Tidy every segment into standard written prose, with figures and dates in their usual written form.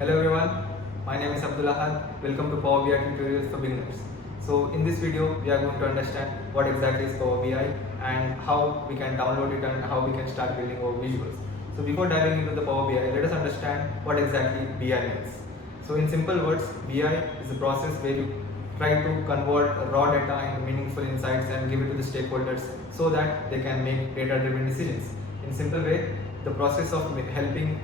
Hello everyone, my name is Abdullah. Welcome to Power BI tutorials for beginners. So in this video, we are going to understand what exactly is Power BI and how we can download it and how we can start building our visuals. So before diving into the Power BI, let us understand what exactly BI means. So in simple words, BI is a process where you try to convert raw data into meaningful insights and give it to the stakeholders so that they can make data-driven decisions. In simple way, the process of helping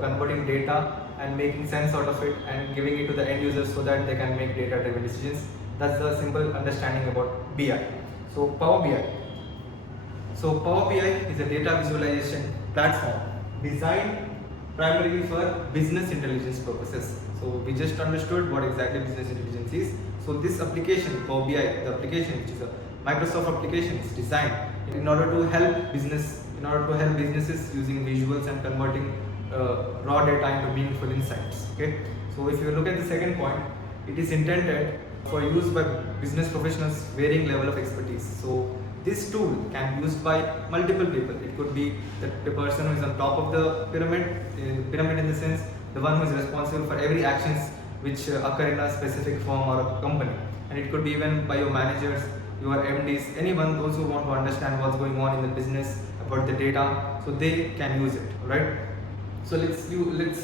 converting data and making sense out of it and giving it to the end users so that they can make data driven decisions. That's the simple understanding about BI. So Power BI. So Power BI is a data visualization platform designed primarily for business intelligence purposes. So we just understood what exactly business intelligence is. So this application, Power BI, the application which is a Microsoft application, is designed in order to help businesses using visuals and converting raw data into meaningful insights. Okay. So if you look at the second point, it is intended for use by business professionals varying level of expertise. So this tool can be used by multiple people. It could be the person who is on top of the pyramid in the sense the one who is responsible for every actions which occur in a specific firm or a company, and it could be even by your managers, your MDs, anyone those who want to understand what's going on in the business about the data, so they can use it. Right. So let's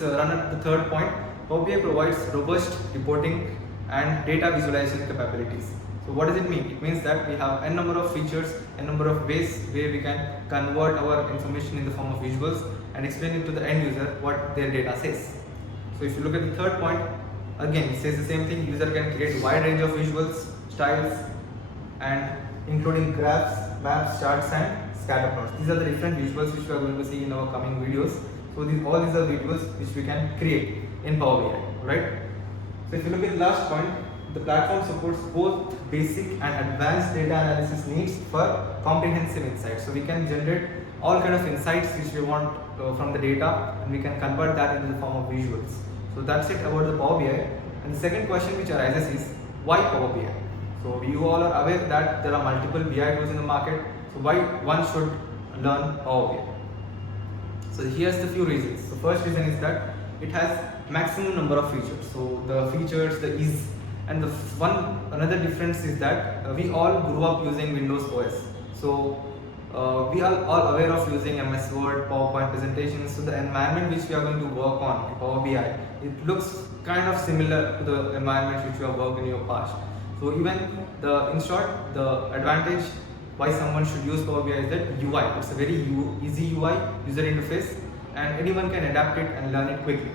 run at the third point. Power BI provides robust reporting and data visualization capabilities. So what does it mean? It means that we have a number of features, a number of ways where we can convert our information in the form of visuals and explain it to the end user what their data says. So if you look at the third point, again it says the same thing. User can create a wide range of visuals, styles, and including graphs, maps, charts, and scatter plots. These are the different visuals which we are going to see in our coming videos. So all these are visuals which we can create in Power BI, right? So if you look at the last point, the platform supports both basic and advanced data analysis needs for comprehensive insights. So we can generate all kind of insights which we want from the data, and we can convert that into the form of visuals. So that's it about the Power BI. And the second question which arises is, why Power BI? So you all are aware that there are multiple BI tools in the market. So why one should learn Power BI? So here's the few reasons. The first reason is that it has maximum number of features. So the features, the ease, and another difference is that we all grew up using Windows OS. So we are all aware of using MS Word, PowerPoint presentations. So the environment which we are going to work on, Power BI, it looks kind of similar to the environment which you have worked in your past. So even in short, the advantage why someone should use Power BI is that UI. It's a very easy UI, user interface, and anyone can adapt it and learn it quickly.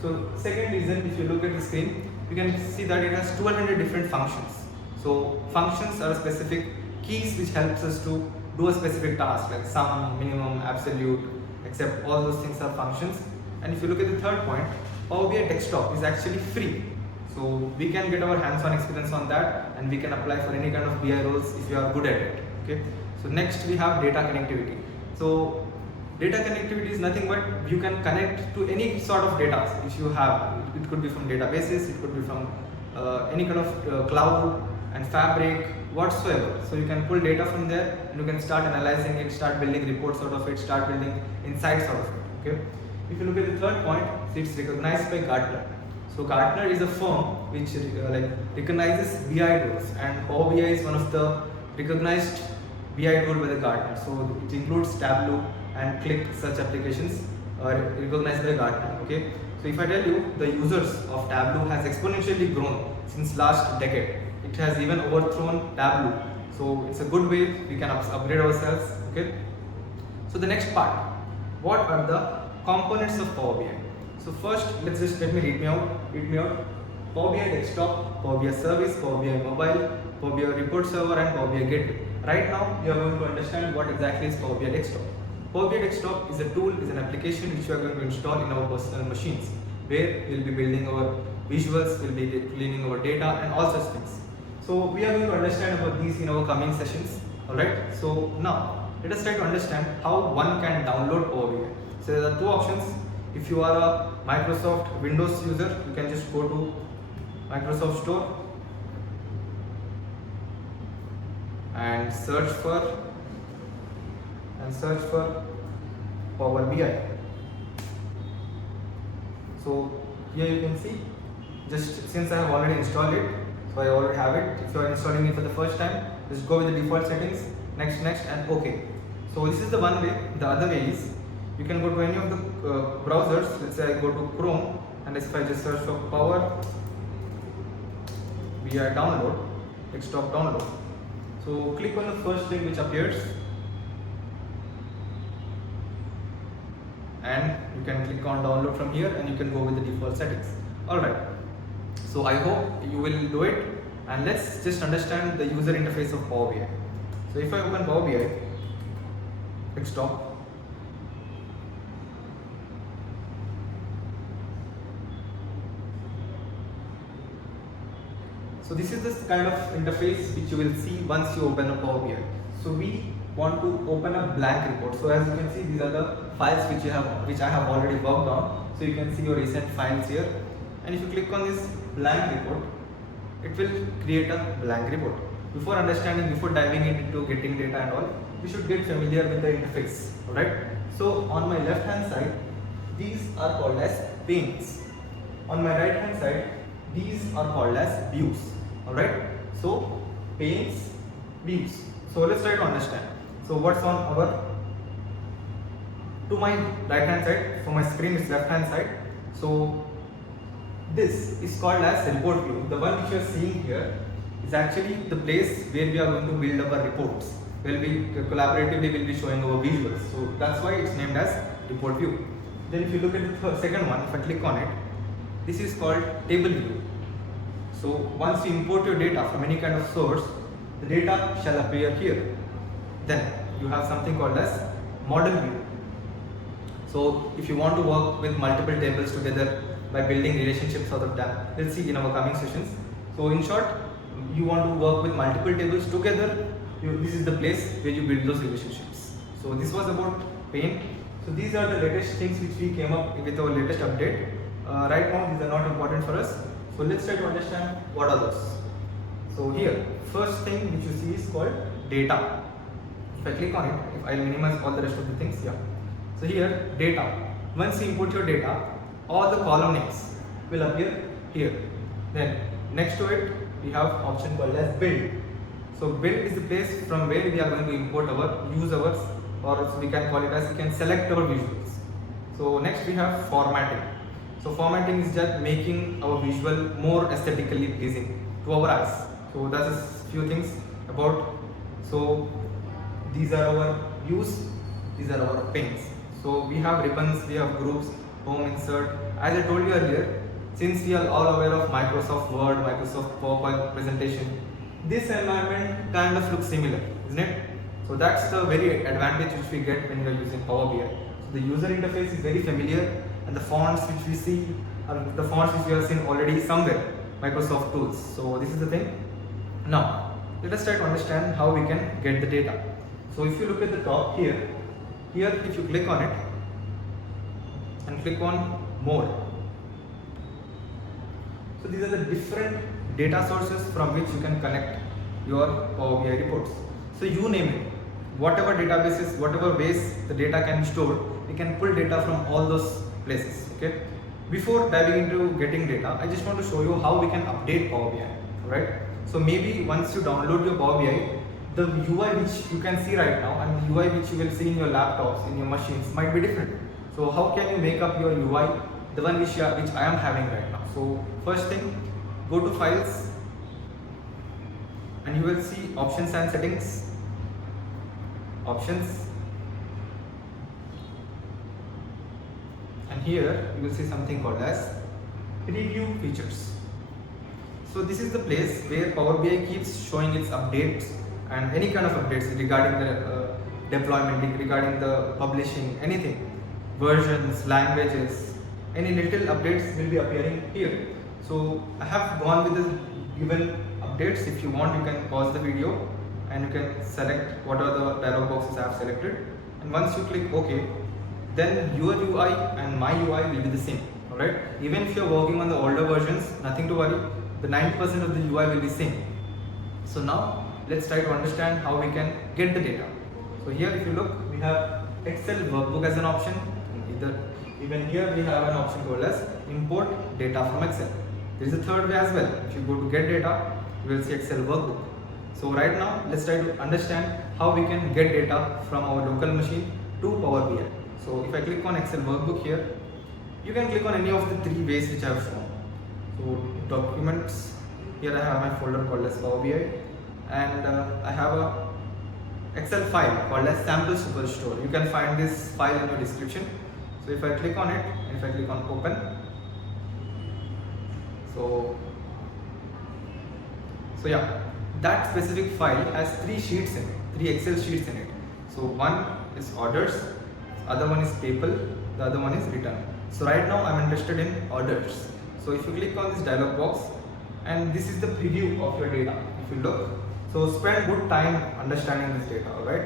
So second reason, if you look at the screen, you can see that it has 200 different functions. So functions are specific keys which helps us to do a specific task like sum, minimum, absolute, except all those things are functions. And if you look at the third point, Power BI desktop is actually free. So we can get our hands-on experience on that, and we can apply for any kind of BI roles if you are good at it. Okay. So next we have data connectivity. So data connectivity is nothing but you can connect to any sort of data which you have. It could be from databases, it could be from any kind of cloud and fabric, whatsoever. So you can pull data from there and you can start analyzing it, start building reports out of it, start building insights out of it. Okay. If you look at the third point, it's recognized by Gartner. So Gartner is a firm which recognizes BI tools, and Power BI is one of the recognized BI tool by the Gartner. So it includes Tableau and Click such applications are recognized by Gartner. Okay. So if I tell you, the users of Tableau has exponentially grown since last decade. It has even overthrown Tableau. So it's a good way we can upgrade ourselves. Okay. So the next part, what are the components of Power BI? So first, let me read me out. Power BI desktop, Power BI service, Power BI mobile, Power BI report server, and Power BI gateway. Right now, you are going to understand what exactly is Power BI desktop. Power BI desktop is a tool, is an application which we are going to install in our personal machines, where we will be building our visuals, we will be cleaning our data, and all such things. So we are going to understand about these in our coming sessions. Alright. So now let us try to understand how one can download Power BI. So there are two options. If you are a Microsoft Windows user, you can just go to Microsoft Store and search for Power BI. So here you can see, just since I have already installed it, so I already have it. If you are installing it for the first time, just go with the default settings, next, and OK. So this is the one way. The other way is you can go to any of the browsers. Let's say I go to Chrome, and if I just search for Power BI download, desktop download. So click on the first link which appears, and you can click on download from here, and you can go with the default settings. Alright, so I hope you will do it, and let's just understand the user interface of Power BI. So if I open Power BI desktop, so this is the kind of interface which you will see once you open a Power BI. So we want to open a blank report. So as you can see, these are the files which I have already worked on. So you can see your recent files here, and if you click on this blank report, it will create a blank report. Before diving into getting data and all, we should get familiar with the interface. Alright. So on my left hand side, these are called as panes. On my right hand side, these are called as views. Alright. So panes, views. So let's try to understand. So what's on our, to my right hand side, so my screen is left hand side. So this is called as report view. The one which you are seeing here is actually the place where we are going to build our reports. Where we collaboratively will be showing our visuals. So that's why it's named as report view. Then if you look at the second one, if I click on it, this is called table view. So once you import your data from any kind of source, the data shall appear here. Then you have something called as model view. So if you want to work with multiple tables together by building relationships out of them, we'll see in our coming sessions. So in short, you want to work with multiple tables together, this is the place where you build those relationships. So this was about pane. So these are the latest things which we came up with our latest update. Right now these are not important for us. So let's try to understand what are those. So here, first thing which you see is called data. If I click on it, if I minimize all the rest of the things, yeah. So here, data. Once you input your data, all the column names will appear here. Then next to it, we have option called as build. So build is the place from where we are going to import our use ours, or we can call it as we can select our visuals. So next we have formatting. So formatting is just making our visual more aesthetically pleasing to our eyes. So that's a few things about. So these are our views, these are our panes. So we have ribbons, we have groups, home, insert. As I told you earlier, since we are all aware of Microsoft Word, Microsoft PowerPoint presentation, this environment kind of looks similar, isn't it? So that's the very advantage which we get when we are using Power BI. So the user interface is very familiar, and the fonts which we see are the fonts which we have seen already somewhere, Microsoft tools. So this is the thing. Now let us try to understand how we can get the data. So if you look at the top here if you click on it and click on more, so these are the different data sources from which you can connect your Power BI reports. So you name it, whatever databases, whatever ways the data can be stored, we can pull data from all those places. Okay. Before diving into getting data, I just want to show you how we can update Power BI. Right. So maybe once you download your Power BI, the UI which you can see right now and the UI which you will see in your laptops, in your machines might be different. So how can you make up your UI, the one which I am having right now? So first thing, go to files and you will see options and settings, options, and here you will see something called as preview features. So this is the place where Power BI keeps showing its updates and any kind of updates regarding the deployment, regarding the publishing, anything, versions, languages, any little updates will be appearing here. So I have gone with the given updates. If you want, you can pause the video and you can select what are the dialog boxes I have selected, and once you click OK, then your UI and my UI will be the same. Alright, even if you are working on the older versions, nothing to worry, the 90% of the UI will be same. So now let's try to understand how we can get the data. So here if you look, we have Excel workbook as an option. Either Even here we have an option called as import data from Excel. There is a third way as well. If you go to get data, you will see Excel workbook. So right now let's try to understand how we can get data from our local machine to Power BI. So if I click on Excel workbook here, you can click on any of the three ways which I have shown. So documents, here I have my folder called as Power BI, and I have a Excel file called as sample superstore. You can find this file in your description. So if I click on it, and if I click on open, so yeah, that specific file has three sheets in it, three Excel sheets in it. So one is orders, other one is people, the other one is return. So right now I'm interested in orders. So if you click on this dialog box, and this is the preview of your data. If you look, so spend good time understanding this data, alright?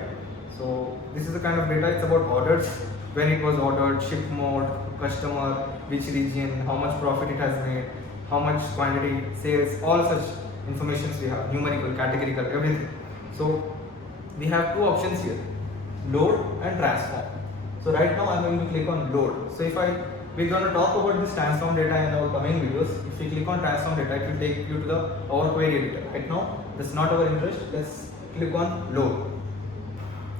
So this is the kind of data, it's about orders, when it was ordered, ship mode, customer, which region, how much profit it has made, how much quantity, sales, all such informations we have, numerical, categorical, everything. So we have two options here, load and transform. So right now I'm going to click on load. So we're going to talk about this transform data in our coming videos. If you click on transform data, it will take you to the our query editor. Right now that's not our interest. Let's click on load.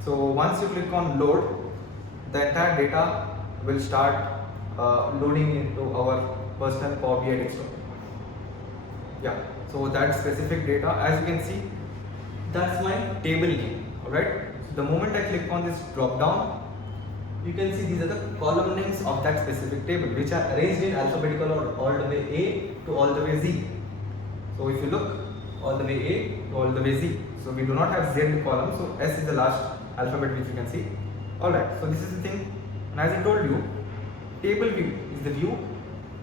So once you click on load, the entire data will start loading into our personal Power BI desktop. Yeah, so that specific data, as you can see, that's my table name. Alright, so the moment I click on this drop down, you can see these are the column names of that specific table, which are arranged in alphabetical order, all the way A to all the way Z. So if you look, all the way A to all the way Z. So we do not have Z in the column, so S is the last alphabet which you can see. Alright, so this is the thing, and as I told you, table view is the view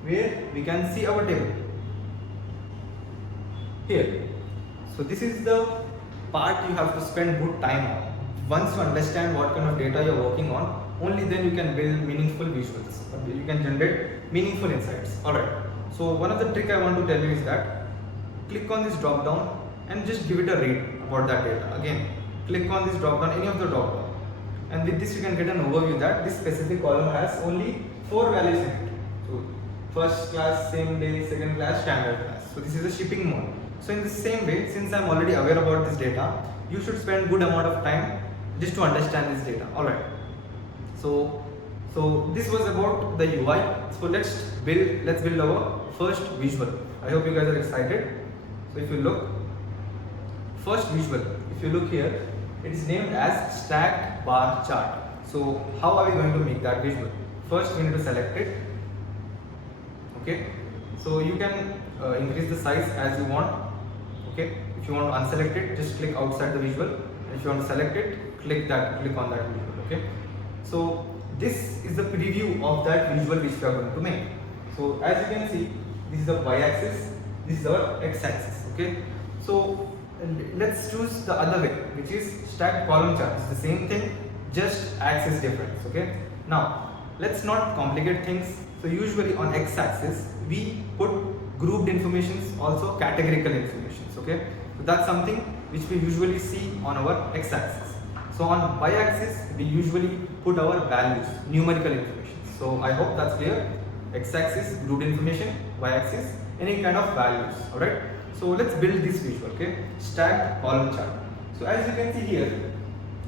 where we can see our table. Here. So this is the part you have to spend good time on. Once you understand what kind of data you are working on, only then you can build meaningful visuals, or you can generate meaningful insights. Alright, so one of the trick I want to tell you is that click on this drop down and just give it a rate about that data. Again, click on this drop down, any of the drop down, and with this you can get an overview that this specific column has only 4 values in it. So first class, same day, second class, standard class. So this is a shipping mode. So in the same way, since I am already aware about this data, you should spend good amount of time just to understand this data. Alright. So this was about the UI. So let's build our first visual. I hope you guys are excited. So if you look, first visual, if you look here, it is named as stacked bar chart. So how are we going to make that visual? First we need to select it. Okay. So you can increase the size as you want. Okay. If you want to unselect it, just click outside the visual. And if you want to select it, click on that visual. Okay. So this is the preview of that visual which we are going to make. So as you can see, this is the y-axis, this is our x-axis. Okay. So let's choose the other way, which is stacked column chart. It's the same thing, just axis difference. Okay. Now let's not complicate things. So usually on x-axis we put grouped informations, also categorical informations. Okay. So that's something which we usually see on our x-axis. So on y-axis we usually put our values, numerical information. So I hope that's clear. X-axis grouped information, y-axis any kind of values. Alright. So let's build this visual. Okay. Stacked column chart. So as you can see here,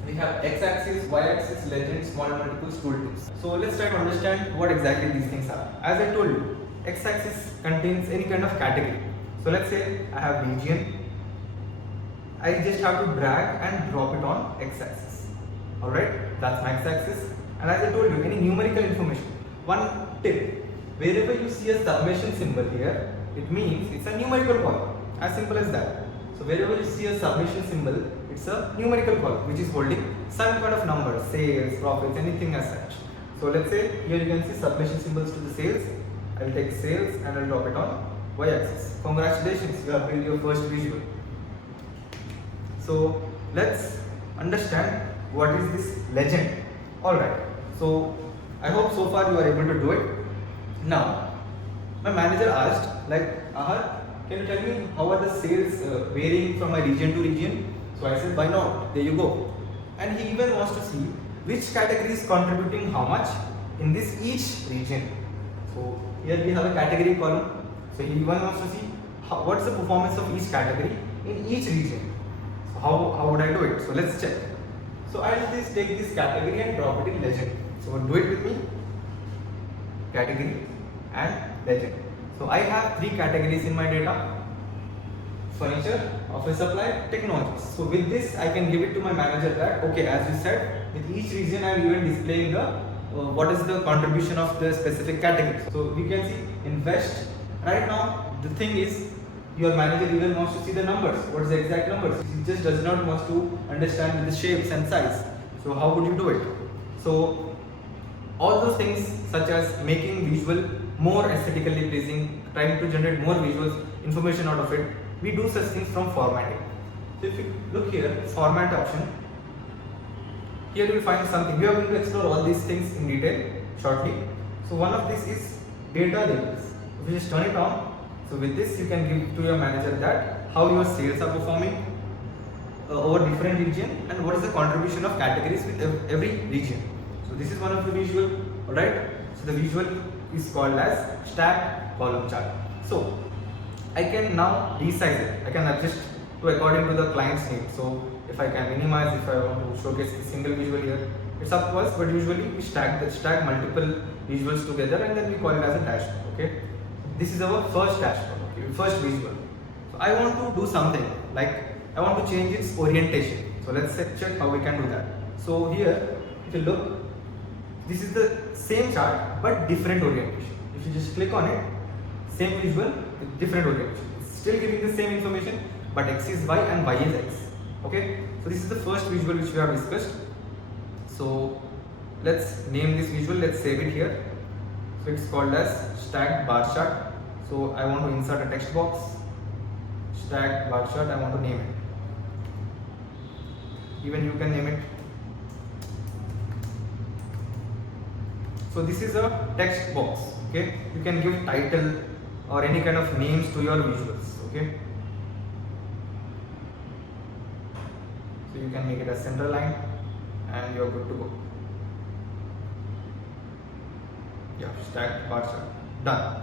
we have x-axis, y-axis, legend, small multiples, tooltips. So let's try to understand what exactly these things are. As I told you, x-axis contains any kind of category. So let's say I have region. I just have to drag and drop it on x-axis. Alright, that's my x-axis. And as I told you, any numerical information. One tip, wherever you see a summation symbol here, it means it's a numerical column. As simple as that. So wherever you see a summation symbol, it's a numerical column which is holding some kind of numbers, sales, profits, anything as such. So let's say here you can see summation symbols to the sales. I'll take sales and I'll drop it on y-axis. Congratulations, you have built your first visual. So let's understand what is this legend. Alright, so I hope so far you are able to do it. Now, my manager asked like, Ahad, can you tell me how are the sales varying from my region to region? So I said, why not? There you go. And he even wants to see which category is contributing how much in this each region. So here we have a category column. So he one wants to see what is the performance of each category in each region. So how would I do it? So let's check. So I'll just take this category and drop it in legend. So do it with me. Category and legend. So I have three categories in my data: furniture, office supply, technologies. So with this I can give it to my manager that okay, as you said, with each region I am even displaying the what is the contribution of the specific category. So we can see invest. Right now the thing is your manager even wants to see the numbers. What is the exact numbers? He just does not want to understand the shapes and size. So how would you do it? So all those things such as making visual more aesthetically pleasing, trying to generate more visuals, information out of it, we do such things from formatting. So if you look here, format option, here you will find something. We are going to explore all these things in detail shortly. So one of these is data labels. If you just turn it on, so with this you can give to your manager that how your sales are performing over different region and what is the contribution of categories with every region. So this is one of the visual, alright. So the visual is called as stacked column chart. So I can now resize it. I can adjust to according to the client's need. So if I can minimize, if I want to showcase a single visual here, it's up to us. But usually we stack multiple visuals together and then we call it as a dashboard. Okay. This is our first dashboard. Okay. First visual. So I want to do something like I want to change its orientation. So let's check how we can do that. So here, if you look, this is the same chart but different orientation. If you just click on it, same visual with different orientation. It's still giving the same information but X is Y and Y is X. Okay. So this is the first visual which we have discussed. So let's name this visual. Let's save it here. So it's called as stacked bar chart. So I want to insert a text box. Stacked bar chart. I want to name it. Even you can name it. So this is a text box. Okay. You can give title or any kind of names to your visuals. Okay. So you can make it a center line and you are good to go. Yeah, stacked bar chart. Done.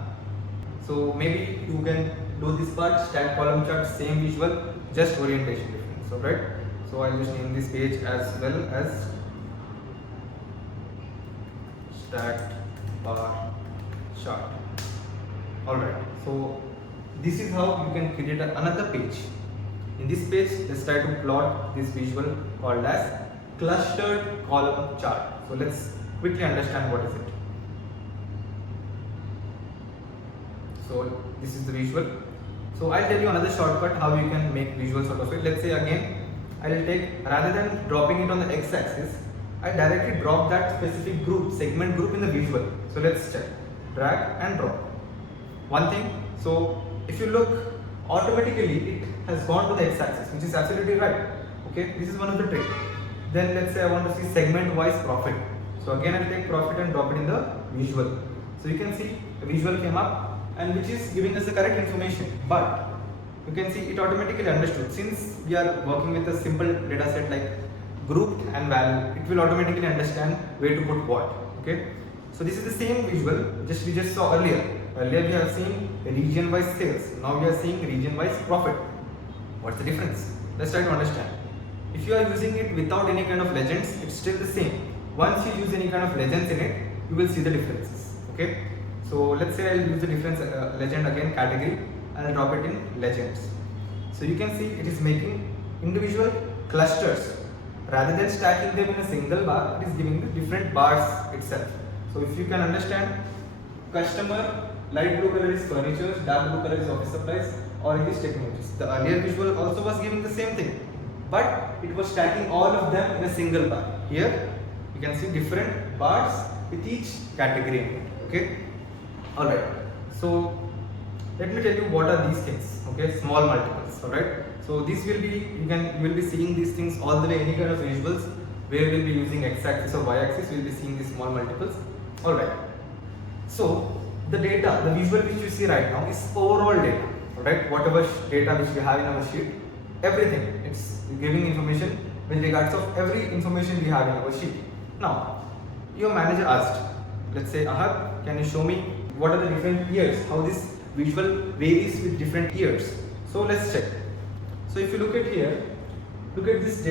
So maybe you can do this part, stacked column chart, same visual, just orientation difference. So right. So I'll just name this page as well as stacked bar chart. Alright, so this is how you can create another page. In this page, let's try to plot this visual called as clustered column chart. So let's quickly understand what is it. So this is the visual. So I'll tell you another shortcut how you can make visuals out of it. Let's say again, I will take, rather than dropping it on the x-axis, I directly drop that specific group, segment group in the visual. So let's check, drag and drop. One thing, so if you look, automatically it has gone to the x-axis, which is absolutely right. Okay, this is one of the tricks. Then let's say I want to see segment-wise profit. So again I'll take profit and drop it in the visual. So you can see the visual came up and which is giving us the correct information. But you can see it automatically understood. Since we are working with a simple data set like grouped and value, it will automatically understand where to put what. Okay. So this is the same visual we just saw earlier. Earlier we have seen region-wise sales. Now we are seeing region-wise profit. What's the difference? Let's try to understand. If you are using it without any kind of legends, it's still the same. Once you use any kind of legends in it, you will see the differences. Okay. So let's say I'll use the difference legend again, category, and I'll drop it in legends. So you can see it is making individual clusters. Rather than stacking them in a single bar, it is giving the different bars itself. So if you can understand, customer, light blue color is furniture, dark blue color is office supplies, orange is technologies. The earlier visual also was giving the same thing, but it was stacking all of them in a single bar. Here you can see different bars with each category. Okay. Alright, so let me tell you what are these things. Okay, small multiples. Alright, so this will be, you will be seeing these things all the way, any kind of visuals where we'll be using x-axis or y-axis, we'll be seeing these small multiples. Alright, so the data, the visual which you see right now is overall data. Alright, whatever data which we have in our sheet, everything, it's giving information with regards of every information we have in our sheet. Now, your manager asked, let's say, Ahad, can you show me what are the different years, how this visual varies with different years? So let's check. So if you look at here, look at this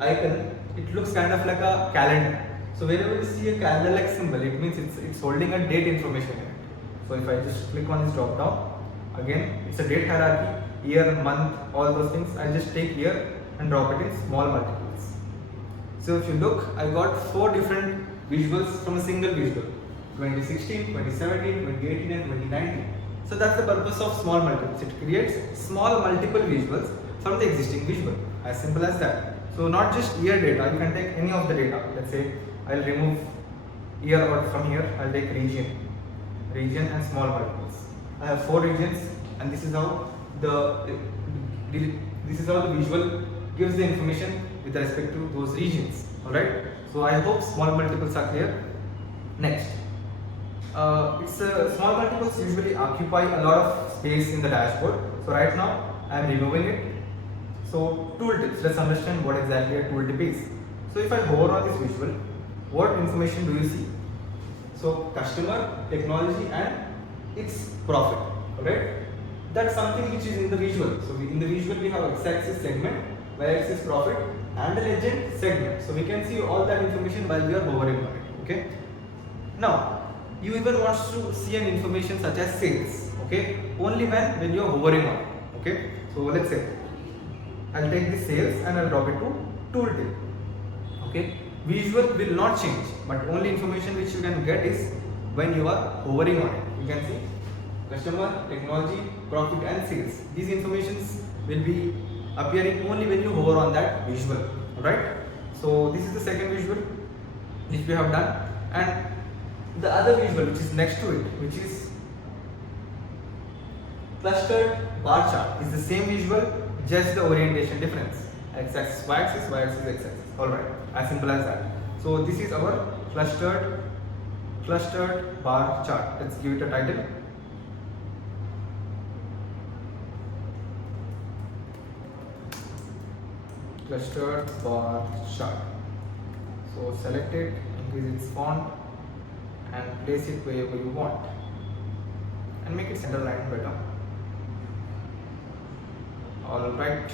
icon, it looks kind of like a calendar. So wherever you see a calendar like symbol, it means it's holding a date information in it. So if I just click on this drop down, again it's a date hierarchy, year, month, all those things. I just take year and drop it in small multiples. So if you look, I got 4 different visuals from a single visual: 2016, 2017, 2018 and 2019. So that's the purpose of small multiples. It creates small multiple visuals from the existing visual. As simple as that. So not just year data, you can take any of the data. Let's say I'll remove year out from here, I'll take region and small multiples. I have 4 regions, and this is how the visual gives the information with respect to those regions. Alright, so I hope small multiples are clear. Next, small multiples usually occupy a lot of space in the dashboard. So right now I am removing it. So tooltips, let's understand what exactly a tooltip is. So if I hover on this visual, what information do you see? So customer, technology and its profit. Alright, that's something which is in the visual. So in the visual we have x-axis segment, y-axis profit and the legend segment. So we can see all that information while we are hovering on it. Okay. Now you even want to see an information such as sales. Okay, only when you are hovering on it. Okay. So let's say I'll take the sales and I'll drop it to tooltip. Okay. Visual will not change, but only information which you can get is when you are hovering on it. You can see customer, technology, profit and sales. These informations will be appearing only when you hover on that visual. Alright. So this is the second visual which we have done, and the other visual which is next to it, which is clustered bar chart, is the same visual, just the orientation difference. X-axis, y-axis, y-axis, x-axis. Alright, as simple as that. So this is our clustered bar chart. Let's give it a title. Clustered bar chart. So select it, increase its font and place it wherever you want, and make it center line better. Alright,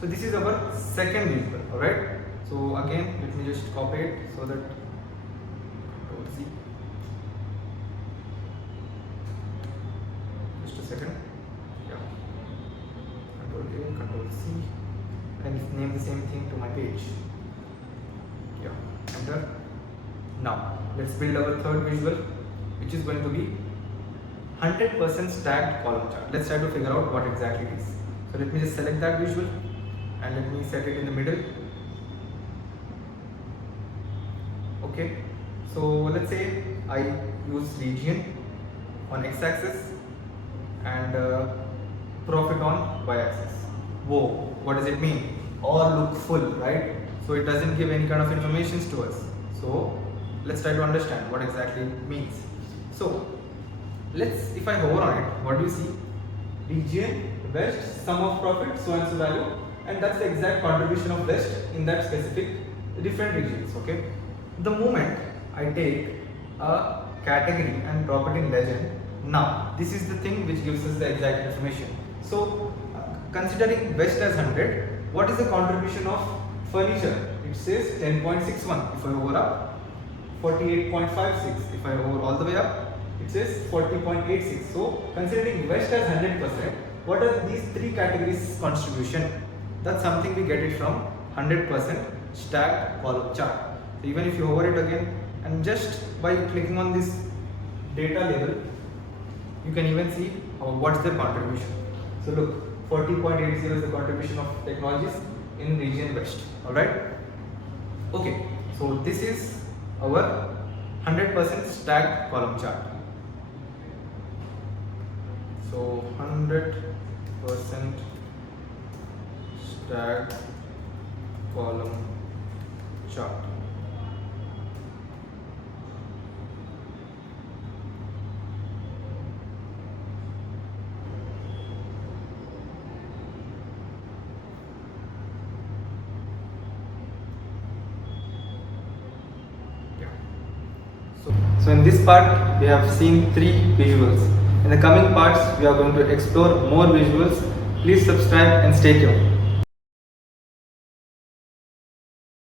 so this is our second visual. Alright, so again let me just copy it so that Control C. Just a second. Yeah, Control A, Control C, and name the same thing to my page. Yeah, enter. Now let's build our third visual, which is going to be 100% stacked column chart. Let's try to figure out what exactly it is. So let me just select that visual and let me set it in the middle. Okay, so let's say I use region on x-axis and profit on y-axis. Whoa, what does it mean? All look full, right? So it doesn't give any kind of information to us. So let's try to understand what exactly it means. So if I hover on it, what do you see? Region, West, sum of profit, so and so value, and that's the exact contribution of West in that specific different regions. Okay. The moment I take a category and drop it in legend, now this is the thing which gives us the exact information. So considering West as 100, what is the contribution of furniture? It says 10.61. If I hover up, 48.56. If I hover all the way up, it says 40.86. So considering West as 100%, what are these 3 categories contribution? That's something we get it from 100% stacked column chart. So even if you hover it again, and just by clicking on this data label, you can even see what's the contribution. So look, 40.80 is the contribution of technologies in region West. Alright. Okay, so this is our 100% stacked column chart. So 100% stacked column chart. So So in this part, we have seen 3 visuals. In the coming parts, we are going to explore more visuals. Please subscribe and stay tuned.